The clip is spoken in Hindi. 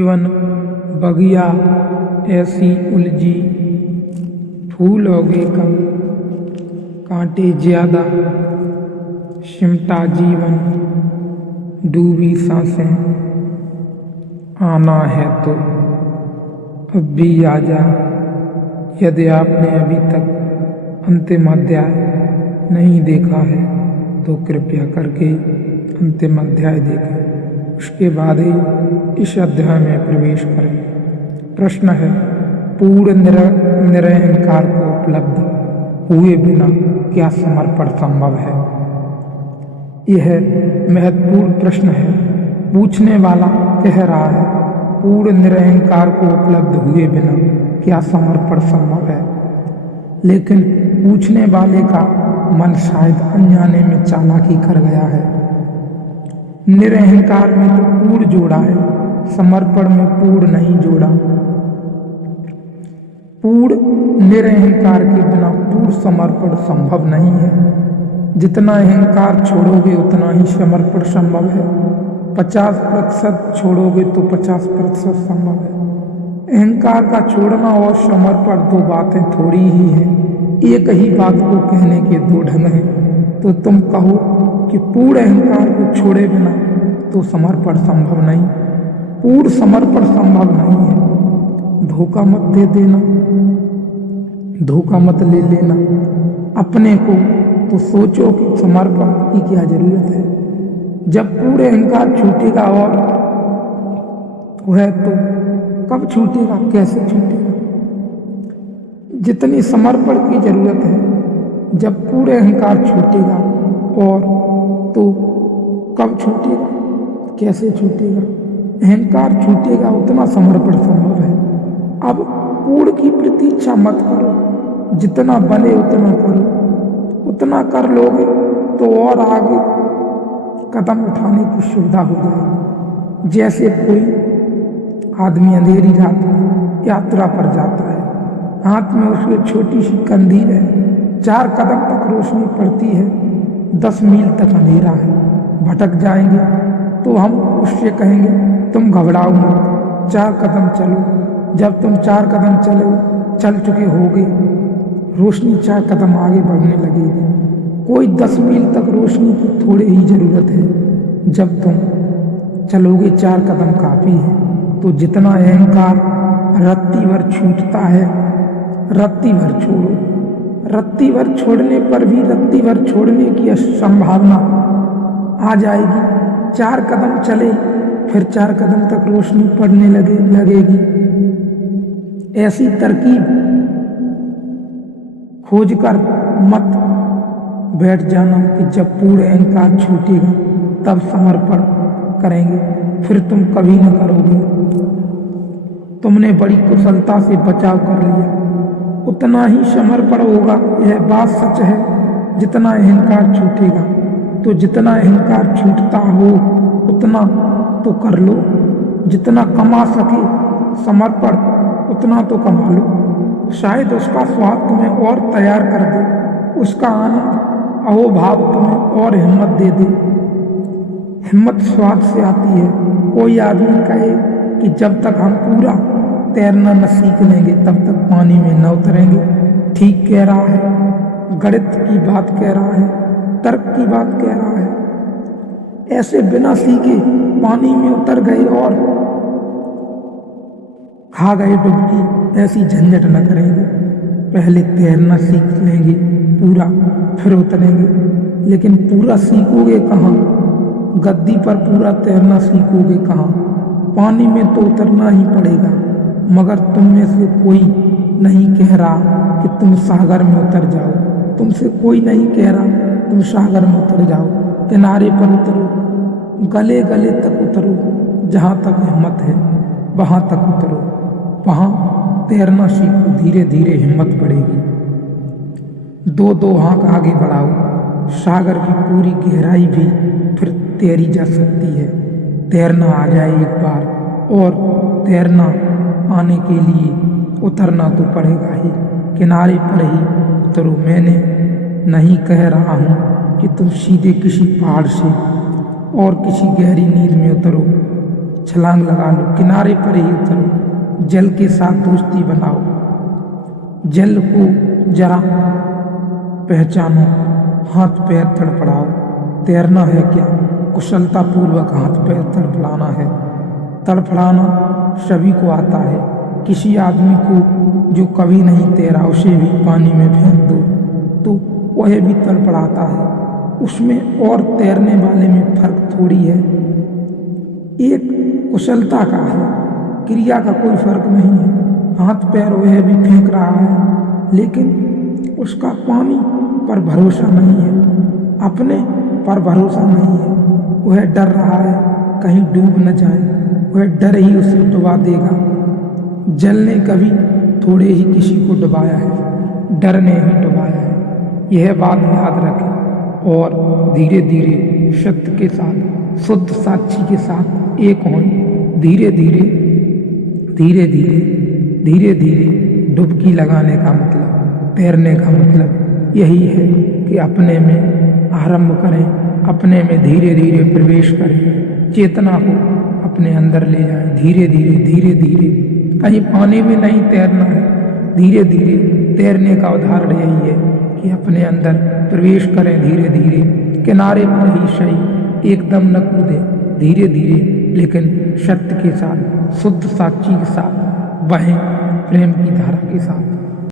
जीवन बगिया ऐसी उलझी, फूलोगे कम कांटे ज्यादा, सिमटा जीवन डूबी सांसें, आना है तो अब भी आ जा। यदि आपने अभी तक अंतिम अध्याय नहीं देखा है तो कृपया करके अंतिम अध्याय देखें, उसके बाद ही इस अध्याय में प्रवेश करें। प्रश्न है, पूर्ण निरहंकार को उपलब्ध हुए बिना क्या समर्पण संभव है? यह महत्वपूर्ण प्रश्न है। पूछने वाला कह रहा है, पूर्ण निरहंकार को उपलब्ध हुए बिना क्या समर्पण संभव है? लेकिन पूछने वाले का मन शायद अनजाने में चालाकी कर गया है। निरहंकार में तो पूर्ण जोड़ा है, समर्पण में पूर्ण नहीं जोड़ा। पूर्ण निरहंकार के बिना पूर्ण समर्पण संभव नहीं है। जितना अहंकार छोड़ोगे उतना ही समर्पण संभव है। 50% छोड़ोगे तो 50% संभव है। अहंकार का छोड़ना और समर्पण दो बातें थोड़ी ही हैं। एक ही बात को कहने के दो ढंग हैं। तो तुम कहो कि पूर्ण अहंकार को छोड़े बिना तो समर्पण संभव नहीं, पूर्ण समर्पण संभव नहीं है। धोखा मत दे देना, धोखा मत ले लेना अपने को। तो सोचो कि समर्पण की क्या जरूरत है। जब पूरे अहंकार छूटेगा और वह तो कब छूटेगा, कैसे छूटेगा? जितनी समर्पण की जरूरत है, जब पूरे अहंकार छूटेगा और तो कब छूटेगा, कैसे छूटेगा? अहंकार छूटेगा उतना समर्पण संभव है। अब पूर्ण की प्रतीक्षा मत करो, जितना बने उतना करो। उतना कर लोगे तो और आगे कदम उठाने की सुविधा हो जाएगी। जैसे कोई आदमी अंधेरी रात में यात्रा पर जाता है, हाथ में उसके छोटी सी कंदील है, 4 कदम तक रोशनी पड़ती है, 10 मील तक अंधेरा है। भटक जाएंगे तो हम उससे कहेंगे, तुम घबराओ मत, 4 कदम चलो। जब तुम 4 कदम चल चुके होगे, रोशनी 4 कदम आगे बढ़ने लगेगी। कोई 10 मील तक रोशनी की थोड़ी ही जरूरत है। जब तुम चलोगे 4 कदम काफी है। तो जितना अहंकार रत्ती भर छूटता है, रत्ती भर छोड़ो। रत्ती भर छोड़ने पर भी रत्ती भर छोड़ने की संभावना आ जाएगी। 4 कदम चले, फिर 4 कदम तक रोशनी पड़ने लगेगी। ऐसी तरकीब खोजकर मत बैठ जाना कि जब पूर्ण अहंकार छूटेगा तब समर्पण करेंगे, फिर तुम कभी न करोगे। तुमने बड़ी कुशलता से बचाव कर लिया, उतना ही समर्पण होगा। यह बात सच है। जितना अहंकार छूटेगा, तो जितना अहंकार छूटता हो उतना तो कर लो। जितना कमा सके समर्पण उतना तो कमा लो। शायद उसका स्वाद तुम्हें और तैयार कर दे, उसका आनंद अहोभाव तुम्हें और हिम्मत दे दे। हिम्मत स्वाद से आती है। कोई आदमी कहे कि जब तक हम पूरा तैरना न सीख लेंगे तब तक पानी में न उतरेंगे। ठीक कह रहा है, गणित की बात कह रहा है, तर्क की बात कह रहा है। ऐसे बिना सीखे पानी में उतर गए और खा गए डुबकी, ऐसी झंझट न करेंगे। पहले तैरना सीख लेंगे पूरा, फिर उतरेंगे। लेकिन पूरा सीखोगे कहाँ? गद्दी पर पूरा तैरना सीखोगे कहाँ? पानी में तो उतरना ही पड़ेगा। मगर तुम में से कोई नहीं कह रहा कि तुम सागर में उतर जाओ। तुमसे कोई नहीं कह रहा तुम सागर में उतर जाओ। किनारे पर उतरो, गले गले तक उतरो। जहाँ तक हिम्मत है वहाँ तक उतरो, वहाँ तैरना सीखो। धीरे धीरे हिम्मत बढ़ेगी। 2-2 हाथ आगे बढ़ाओ। सागर की पूरी गहराई भी फिर तैरी जा सकती है। तैरना आ जाए एक बार, और तैरना आने के लिए उतरना तो पड़ेगा ही। किनारे पर ही उतरो। मैंने नहीं कह रहा हूँ कि तुम सीधे किसी पहाड़ से और किसी गहरी नींद में उतरो। छलांग लगा लो, किनारे पर ही उतरो, जल के साथ दोस्ती बनाओ, जल को जरा पहचानो, हाथ पैर तड़पड़ाओ। तैरना है क्या? कुशलता पूर्वक हाथ पैर तड़पड़ाना है। तड़पड़ाना सभी को आता है। किसी आदमी को जो कभी नहीं तैरा उसे भी पानी में फेंक दो तो वह भी तड़पड़ाता है। उसमें और तैरने वाले में फर्क थोड़ी है। एक कुशलता का है, क्रिया का कोई फर्क नहीं है। हाथ पैर वह भी फेंक रहा है, लेकिन उसका पानी पर भरोसा नहीं है, अपने पर भरोसा नहीं है। वह डर रहा है कहीं डूब न जाए, वह डर ही उसे डुबा देगा। जल ने कभी थोड़े ही किसी को डुबाया है, डर ने ही डुबाया है। यह बात याद रखें और धीरे धीरे सत्य के साथ, शुद्ध साक्षी के साथ एक हों। धीरे धीरे धीरे धीरे धीरे धीरे डुबकी लगाने का मतलब, तैरने का मतलब यही है कि अपने में आरंभ करें, अपने में धीरे धीरे प्रवेश करें, चेतना को अपने अंदर ले जाएं। धीरे धीरे धीरे धीरे, कहीं पानी में नहीं तैरना है, धीरे धीरे तैरने का उदाहरण यही है कि अपने अंदर प्रवेश करें धीरे धीरे, किनारे पर ही सही, एकदम न कूदे, धीरे धीरे लेकिन सत्य के साथ, शुद्ध साक्षी के साथ बहें, प्रेम की धारा के साथ।